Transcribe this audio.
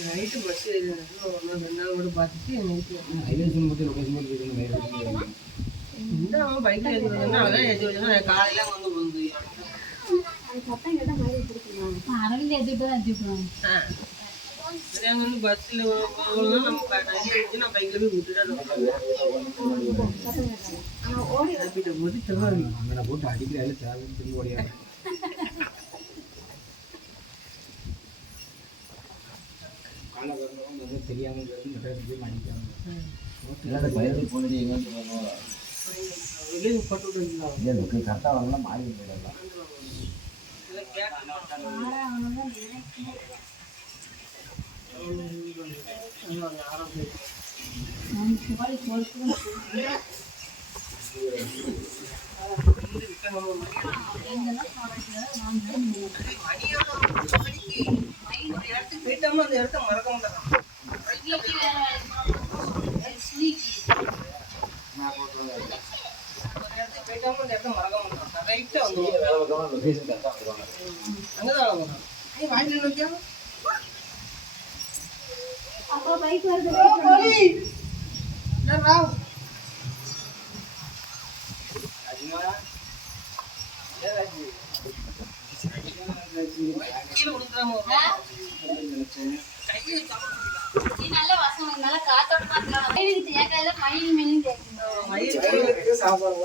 Night bus ஒரு 2 நாள் கூட பார்த்துட்டு நைட்டு ஹைவேஷன் மட்டும் லொகேஷன் மட்டும் இருக்கணும். இந்த அவன் பைக்கில் ஏற்றி வந்தோம்னா அதான் ஏற்றி வச்சோன்னா காலையில் வந்து வந்து சத்தம் கேட்டால் மாதிரி வச்சுருக்கீங்க அரவிந்த் ஏற்றிட்டு தான் ஏற்றிவிடுவாங்க. அங்கே வந்து பஸ்ஸில் போகணும் நம்ம நிறைய இருந்துச்சு நான் பைக்கில் போய் விட்டுட்டு போட்டு அங்கே போட்டு அடிக்கிறாரு தேவை திரும்பி ஓடியாரு. காலை வரணும் வந்து தெரியாமல் அடிக்காங்க. பயிர் போனது எங்கே வெளியே போட்டு விட்டுருக்கலாம். கரெக்டாக வரலாம் மாறி போயிடலாம். போயிட்டோம்னா அந்த இடத்த மறக்க மாட்டாங்க. அப்போ பைக் வருது நல்ல வாசம் நல்ல காத்தோட்டமா இருக்கு. என் கையில மயில் மீன் சாப்பாடு